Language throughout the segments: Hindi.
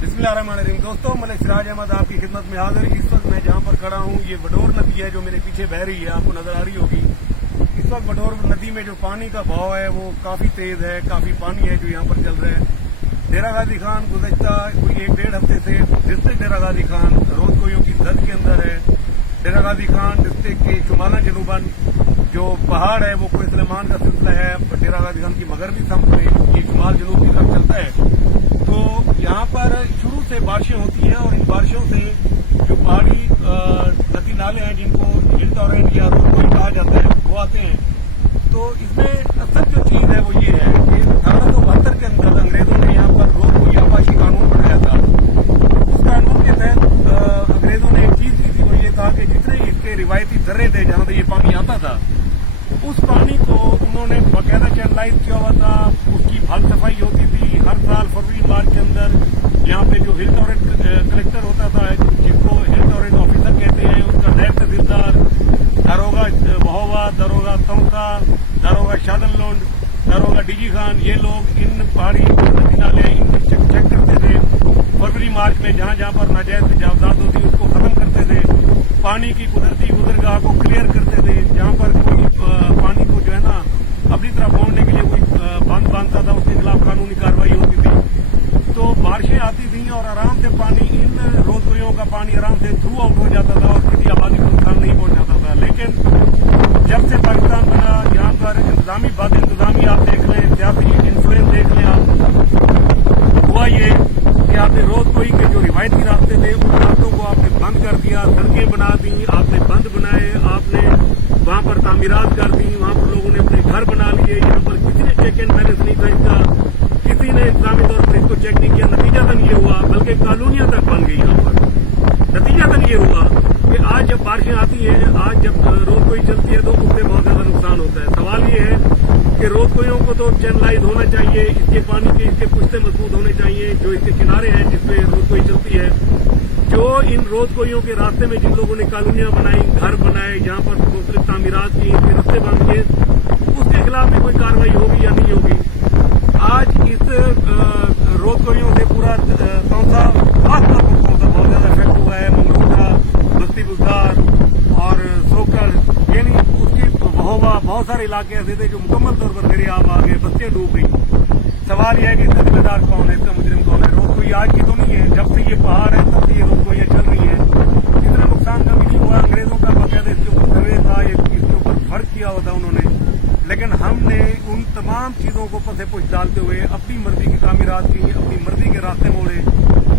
बिस्मिल्लाहिर्रहमानिर्रहीम। दोस्तों, मैं सिराज अहमद आपकी खिदमत में हाजिर। इस वक्त मैं जहाँ पर खड़ा हूँ ये वडोर नदी है जो मेरे पीछे बह रही है, आपको नजर आ रही होगी। इस वक्त वडोर नदी में जो पानी का बहाव है वो काफी तेज है, काफी पानी है जो यहाँ पर चल रहा है। डेरा गाजी खान गुज़श्ता कोई 1-1.5 हफ्ते से डिस्ट्रिक्ट डेरा गाजी खान रोज़कोइयों की जद के अंदर है। डेरा गाजी खान डिस्ट्रिक्ट के शुमाला जनूबन जो पहाड़ है वो कोई सलेमान का सिलसिला है। डेरा गाजी खान की मगरबी सम में ये शुमाल जनूब की तरफ चलता है। तो यहाँ पर शुरू से बारिशें होती हैं और इन बारिशों से जो पहाड़ी नदी नाले हैं जिनको हिल टॉरेंट या रोज़कोई कहा जाता है वो आते हैं। तो इसमें असल जो चीज है वो ये है कि 1872 के अंदर अंग्रेजों ने यहाँ पर रोज़कोई आबाशी कानून बनाया था। उस कानून के तहत अंग्रेजों ने एक चीज की थी, वो ये था कि जितने इसके रिवायती दर्रे थे जहाँ से ये पानी आता था उस पानी को उन्होंने बाकायदा चैनलाइज किया हुआ था। उसकी भल सफाई होती थी। हर साल फरवरी मार्च के अंदर यहाँ पे जो हिल टॉरेंट कलेक्टर होता था जिसको हिल टॉरेंट ऑफिसर कहते हैं, उसका नायब तहसीलदार, दारोगा बहोवा, दारोगा तौसा, दारोगा शादनलोंड, दारोगा डीजी खान, ये लोग इन पहाड़ी नदी नाले इनकी चेक करते थे। फरवरी मार्च में जहाँ जहाँ पर नाजायज तजावजात होती उसको खत्म करते थे। पानी की कुदरती गुजरगाह को क्लियर करते थे। जहाँ पर कोई पानी को जो है ना अपनी तरफ मोड़ने के लिए कोई बंद बांधता था उसके खिलाफ कानूनी कार्रवाई होती थी। तो बारिशें आती थी और आराम से पानी इन रोज़कोइयों का पानी आराम से थ्रू आउट हो जाता था और किसी आबादी को नुकसान नहीं पहुंचाता था। लेकिन जब से पाकिस्तान बना यहाँ पर इंतजामी बद इंतजामी आप देख लें, सियासी इन्फ्लुएंस देख लें आप, हुआ ये कि आपने रोज़कोई के जो रिवायती रास्ते थे उन रास्तों को आपने बंद कर दिया, सड़कें बना दी, आपने बंद बनाए, आपने वहां पर तामीरात कर दी, वहां पर लोगों ने अपने घर बना लिए। यहाँ पर किसी ने चेक एंड बैलेंस नहीं था इसका, किसी ने इस्लामी तौर पर इसको चेक नहीं किया। नतीजातन ये हुआ, बल्कि कॉलोनियां तक बन गई यहाँ पर। नतीजातन ये हुआ कि आज जब बारिशें आती हैं, आज जब रोज़कोई चलती है तो उससे बहुत ज्यादा नुकसान होता है। सवाल ये है कि रोज़कोइयों को तो चैनलाइज होना चाहिए, इसके पानी के इसके पुश्ते मजबूत होने चाहिए जो इसके किनारे हैं जिसपे रोज़कोई चलती है। जो इन रोज़कोइयों के रास्ते में जिन लोगों ने कॉलोनियां बनाई, घर बनाए, जहां पर मुख्तलिफ तामीरात की, इसके रस्ते बंद किए, उसके खिलाफ भी कोई कार्रवाई होगी या नहीं होगी। आज इस रोज़कोइयों से पूरा कौसा खासतौर पर कौसा बहुत ज्यादा इफेक्ट हुआ है। मंगरूटा, बस्ती बुजदार और सोकड़, यानी उसकी बहोवा बहुत सारे इलाके ऐसे थे जो मुकम्मल तौर पर दरियाम आ गए, बस्तियां डूब गई। सवाल यह है कि इसका जिम्मेदार कौन है, इसका मुजरिम कौन है। रोज़कोई आज की तो नहीं है, जब से ये पहाड़ है तब से ये रोज़कोइयां चल रही है। इतना नुकसान कभी नहीं हुआ। अंग्रेजों का बाकायदा इसके ऊपर सर्वे था, इसके ऊपर फर्क किया हुआ था उन्होंने, लेकिन हमने उन तमाम चीजों को पसे पुश डालते हुए अपनी मर्जी की तामीरात की, अपनी मर्जी के रास्ते मोड़े।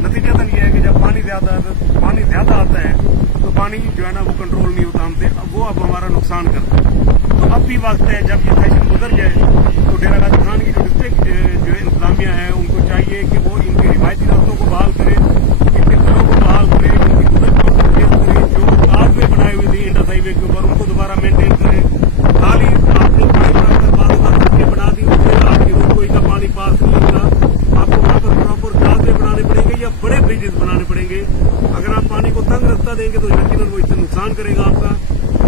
नतीजतन यह है कि जब पानी ज्यादा आता है तो पानी जो है ना वो कंट्रोल नहीं होता हमसे, वो अब हमारा नुकसान करता है। तो अब भी वक्त है, जब ये सेशन गुजर जाए तो डेरा गाजी खान की जो डिस्ट्रिक्ट जो इंतजामिया है उनको चाहिए कि वो इनके रिवायती रास्तों को बहाल करे, इनके पिस्तरों को बहाल करे, इनकी गुजरगाहों को क्लियर करे, जो काजवे बनाए हुए थे इंडस हाईवे के ऊपर उनको दोबारा मेंटेन करे। खाली आपने पानी बनाकर बाद बना दी, उससे आपकी रोज़कोई का पानी पास नहीं होगा। आपको वहां पर प्रॉपर काजवे बनाने पड़ेंगे या बड़े ब्रिजेस बनाने पड़ेंगे। अगर आप पानी को तंग रास्ता देंगे तो यकीनन वो इससे नुकसान करेगा,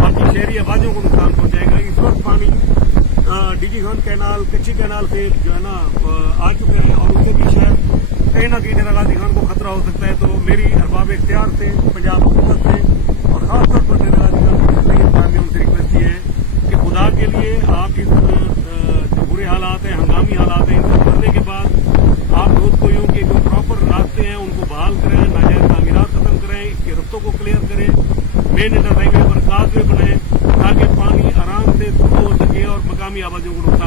आपकी शहरी आबादियों को नुकसान पहुंचाएगा। इस वक्त पानी डीजी खान कैनाल, कच्ची कैनाल से जो है ना आ चुके हैं और उससे भी शायद कहीं ना कहीं डेरा गाजी खान को खतरा हो सकता है। तो मेरी अरबाब इख्तियार से, पंजाब हुकूमत से और खासतौर पर डेरा गाजी खान की इंतजामिया उनसे रिक्वेस्ट ये है कि खुदा के लिए आप इस जो बुरे हालात हैं, हंगामी हालात हैं, इनको करने के बाद आप रोज़कोइयों के जो प्रॉपर रास्ते हैं उनको बहाल करें, नाजायज तामीरात खत्म करें, इसके रस्तों को क्लियर करें, मेन इंडस हाईवे पर काजवे बनाएं ताकि पानी आराम से हो सके और मकामी आबादियों को नुकसान